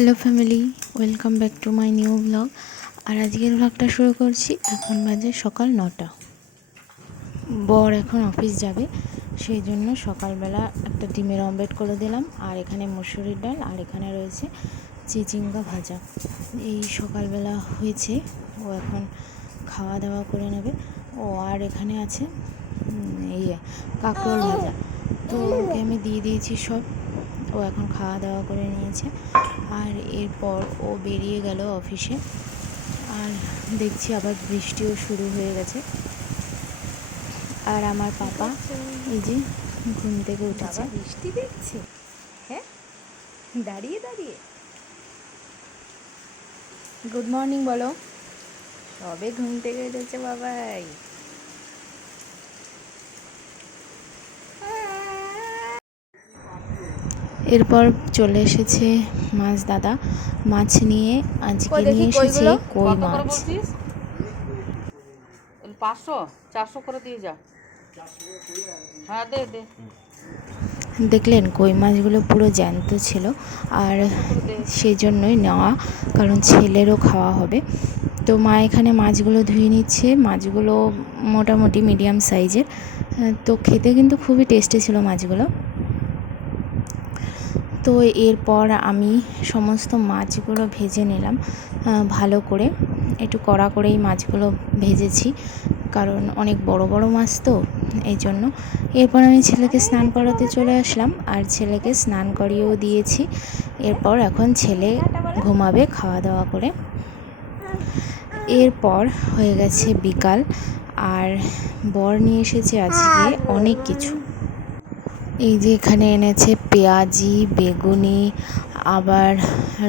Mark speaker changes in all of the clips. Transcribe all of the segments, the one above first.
Speaker 1: Hello family welcome back to my new blog আর আজকের ব্লগটা শুরু করছি এখন বাজে সকাল নটা। বর এখন অফিস যাবে সেই জন্য সকালবেলা একটা ডিমের অমলেট করে দিলাম আর এখানে মুসুরির ডাল আর এখানে রয়েছে চিচিঙ্গা ভাজা। এই সকালবেলা হয়েছে ও এখন খাওয়া দাওয়া করে নেবে। ও আর এখানে আছে উম, ইয়ে কাঁকরোল ভাজা। তো ওকে আমি দিয়ে দিয়েছি সব। ও এখন খাওয়া দাওয়া করে নিয়েছে। আর এরপর ও বেরিয়ে গেল অফিসে। আর দেখছি আবার বৃষ্টিও শুরু হয়ে গেছে। আর আমার পাপা এই যে ঘুম থেকে উঠেছে।
Speaker 2: বৃষ্টি দেখছে? হ্যাঁ? দাঁড়িয়ে দাঁড়িয়ে।
Speaker 1: গুড মর্নিং বলো।
Speaker 2: সবে ঘুম থেকে উঠেছে বাবাই।
Speaker 1: এরপর চলে এসেছে মাছ দাদা। মাছ নিয়ে আজকে নিয়ে এসেছে কই মাছ।
Speaker 3: পাঁচশো চারশো করে দিয়ে যা। হ্যাঁ দে দে।
Speaker 1: দেখলেন কই মাছগুলো পুরো জ্যান্ত ছিল। আর সেই জন্যই নেওয়া কারণ ছেলেরও খাওয়া হবে। তো মা এখানে মাছগুলো ধুয়ে নিচ্ছে। মাছগুলো মোটামুটি মিডিয়াম সাইজের তো খেতে কিন্তু খুবই টেস্টি ছিল মাছগুলো। তো এরপর আমি সমস্ত মাছগুলো ভেজে নিলাম ভালো করে। একটু কড়া করেই মাছগুলো ভেজেছি, কারণ অনেক বড় বড় মাছ তো এই জন্য এরপর আমি ছেলেকে স্নান করাতে চলে আসলাম, আর ছেলেকে স্নান করিয়েও দিয়েছি। এরপর এখন ছেলে ঘুমাবে খাওয়া দাওয়া করে। এরপর হয়ে গেছে বিকাল, আর বর নিয়ে এসেছে আজকে অনেক কিছু। এই যে এখানে এনেছে পেঁয়াজি, বেগুনি, আবার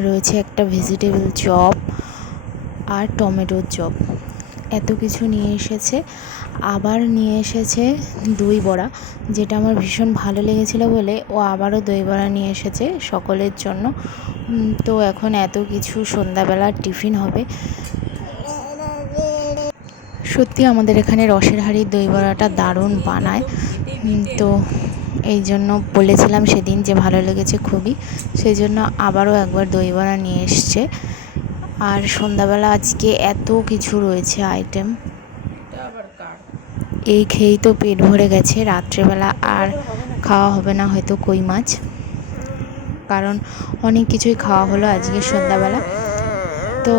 Speaker 1: রয়েছে একটা ভেজিটেবল চপ আর টমেটোর চপ। এত কিছু নিয়ে এসেছে। আবার নিয়ে এসেছে দই বড়া, যেটা আমার ভীষণ ভালো লেগেছিলো বলে ও আবারও দই বড়া নিয়ে এসেছে সকলের জন্য। তো এখন এত কিছু সন্ধ্যাবেলা টিফিন হবে। সত্যি আমাদের এখানে রসের হাঁড়ির দই বড়াটা দারুণ বানায়। তো এই জন্য বলেছিলাম সেদিন যে ভালো লেগেছে খুবই, সেই জন্য আবারও একবার দই বড়া নিয়ে এসছে। আর সন্ধ্যাবেলা আজকে এত কিছু রয়েছে আইটেম এই খেয়েই তো পেট ভরে গেছে, রাত্রেবেলা আর খাওয়া হবে না হয়তো কই মাছ। কারণ অনেক কিছুই খাওয়া হলো আজকে সন্ধ্যাবেলা। তো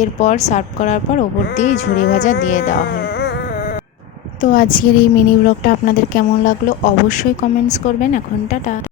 Speaker 1: এরপর সার্ভ করার পর ওপর দিয়ে ঝুড়ি ভাজা দিয়ে দেওয়া হলো। তো আজকের এই মিনি ব্লগটা আপনাদের কেমন লাগল অবশ্যই কমেন্টস করবেন। এখন টাটা।